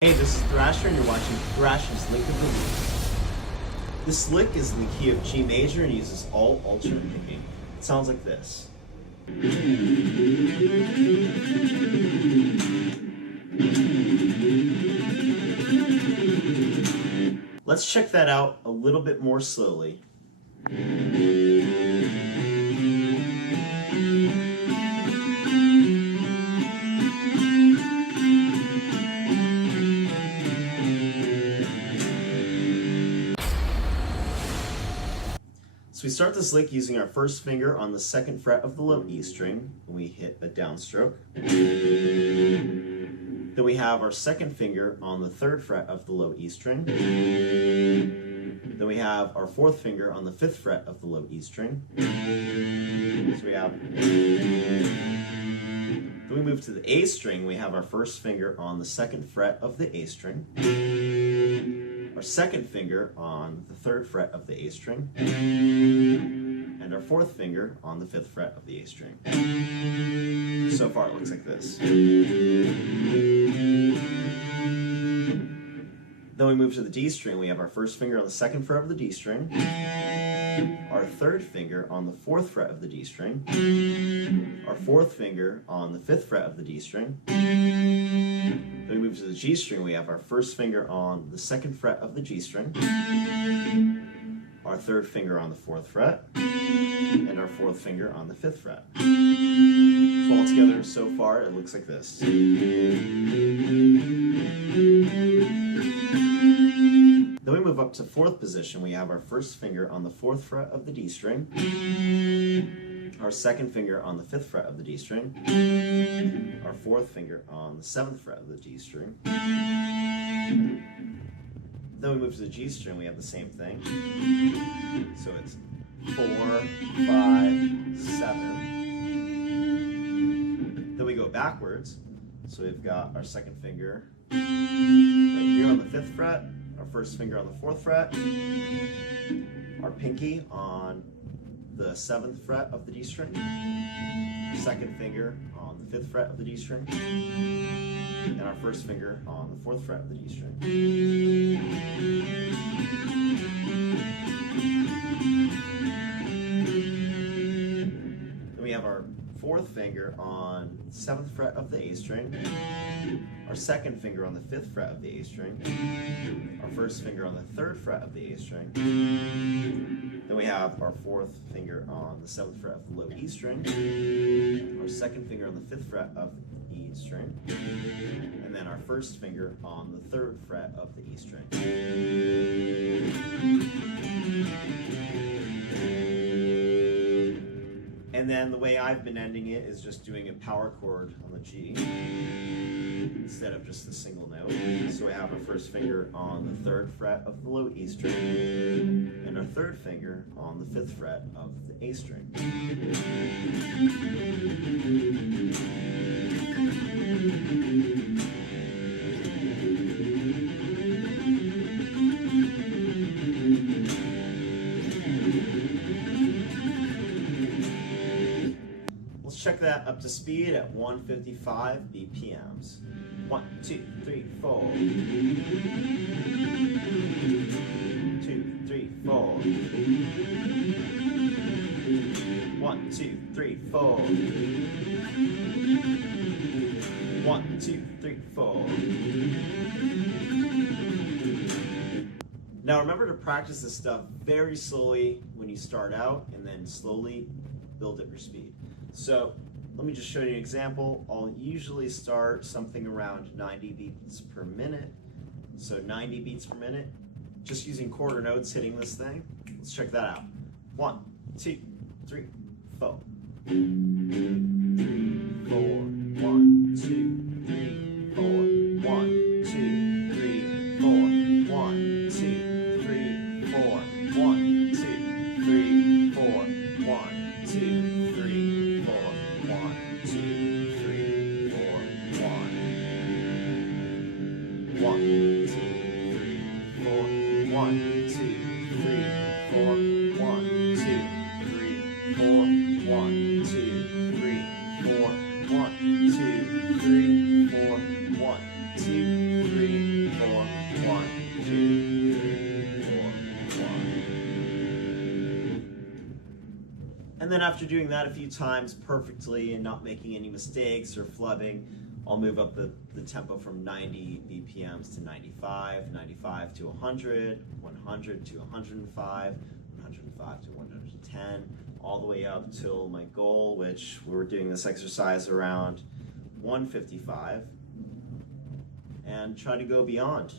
Hey, this is Thrasher and you're watching Thrasher's Lick of the Week. This lick is in the key of G major and uses all alternate picking. It sounds like this. Let's check that out a little bit more slowly. So we start this lick using our first finger on the second fret of the low E string when we hit a downstroke. Then we have our second finger on the third fret of the low E string. Then we have our fourth finger on the fifth fret of the low E string. So we have. Then we move to the A string. We have our first finger on the second fret of the A string. Our second finger on the third fret of the A string, and our fourth finger on the fifth fret of the A string. So far it looks like this. Then we move to the D string. We have our first finger on the second fret of the D string, our third finger on the fourth fret of the D string, our fourth finger on the fifth fret of the D string. Then we move to the G string. We have our first finger on the second fret of the G string, our third finger on the fourth fret, and our fourth finger on the fifth fret. So all together, so far, it looks like this. Then we move up to fourth position. We have our first finger on the fourth fret of the D string, our second finger on the fifth fret of the D string, our fourth finger on the seventh fret of the D string. Then we move to the G string. We have the same thing. So it's 4, 5, 7. Then we go backwards. So we've got our second finger right here on the fifth fret, our first finger on the fourth fret, our pinky on the seventh fret of the D string, second finger on the fifth fret of the D string, and our first finger on the fourth fret of the D string. Then we have our fourth finger on the seventh fret of the A string, our second finger on the fifth fret of the A string, our first finger on the third fret of the A string. Then we have our fourth finger on the seventh fret of the low E string, our second finger on the fifth fret of the E string, and then our first finger on the third fret of the E string. And then the way I've been ending it is just doing a power chord on the G instead of just a single note. So we have our first finger on the third fret of the low E string and our third finger on the fifth fret of the A string. Let's check that up to speed at 155 BPMs. 1, 2, 3, 4. 2, 3, 4. 1, 2, 3, 4. 1, 2, 3, 4. Now remember to practice this stuff very slowly when you start out and then slowly build up your speed. So let me just show you an example. I'll usually start something around 90 beats per minute. So 90 beats per minute, just using quarter notes hitting this thing. Let's check that out. 1, 2, 3, 4. 3, 4. 1, 2, 3, 4. 1, 2, 3, 4. 1, 2, 3, 4. 1, 2, 3, 4. 1, 2, 3, 4. 1, 2, 3, 4. 1, 2, 3, 4. 1, 2, 3, 4. 1, 2, 3, 4. 1, 2, 3, 4. 1, 2, 3, 4. 1, 2, 3, And then after doing that a few times perfectly and not making any mistakes or flubbing, I'll move up the tempo from 90 BPMs to 95, 95 to 100, 100 to 105, 105 to 110, all the way up till my goal, which we were doing this exercise around 155, and try to go beyond.